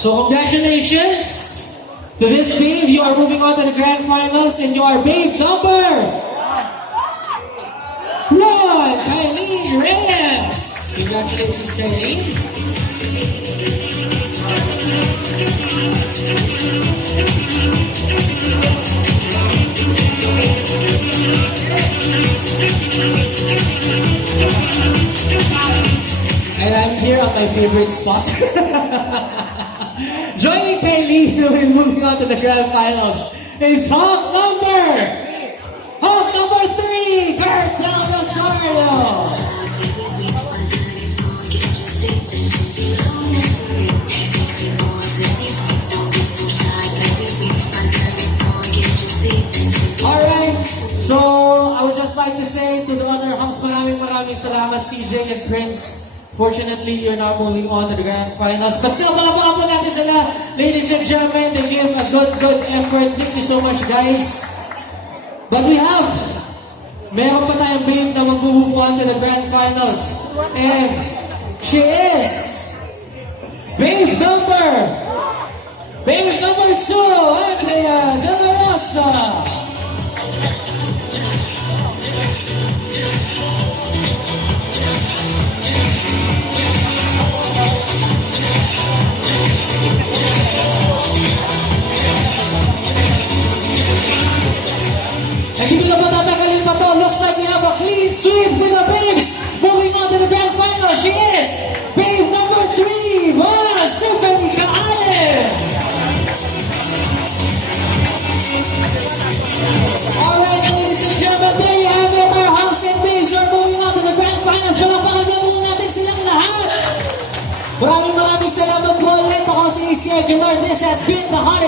So congratulations to this babe. You are moving on to the grand finals and you are babe number 1, Kylene Reyes. Congratulations, Kylene. And I'm here at my favorite spot. Joining Kylene who will moving on to the grand finals is Hawk number 3, Kurt Del Rosario. Alright, so I would just like to say to the other house, maraming salamat CJ and Prince. Fortunately, you're now moving on to the grand finals. But still, palakpakan po natin sila. Ladies and gentlemen, they give a good effort. Thank you so much, guys. But meron pa tayong babe na mag-move on to the grand finals. And she is babe number 2, Andrea De La Rosa. Hindi ko na patatagalin pa to. Looks like we have a clean sweep with the babes. Moving on to the grand final, she is babe number 3, Stephanie Kaalen. Alright, ladies and gentlemen, there you have it. Our house and babes are moving on to the grand finals. Palakpakan muna natin silang lahat. Maraming salamat po ulit. Ako si AC Aguilar. This has been the hottest